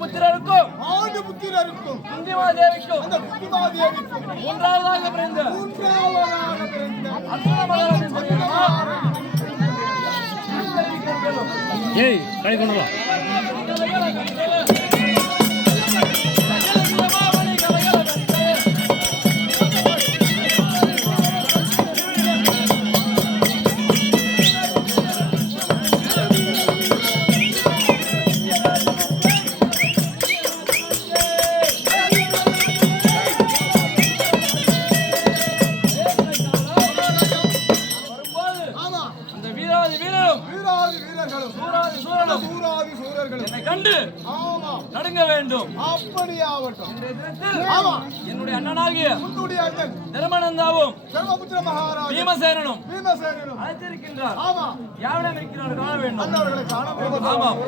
புத்திரருக்கும் குந்திமாதேவிக்கும் அந்த குந்திமாதேவிக்கும் மூன்றாவதாக பிறந்த ஏய் கை கொண்டு வா. கண்டு நடுங்க வேண்டும். அப்படியாவட்டும். என்னுடைய அண்ணனாகிய தர்மநந்தாவும் பீமசேனனும் அழைத்திருக்கின்றார். யாரிடம் இருக்கிறார் காண வேண்டும். காண வேண்டும். ஆமாம்.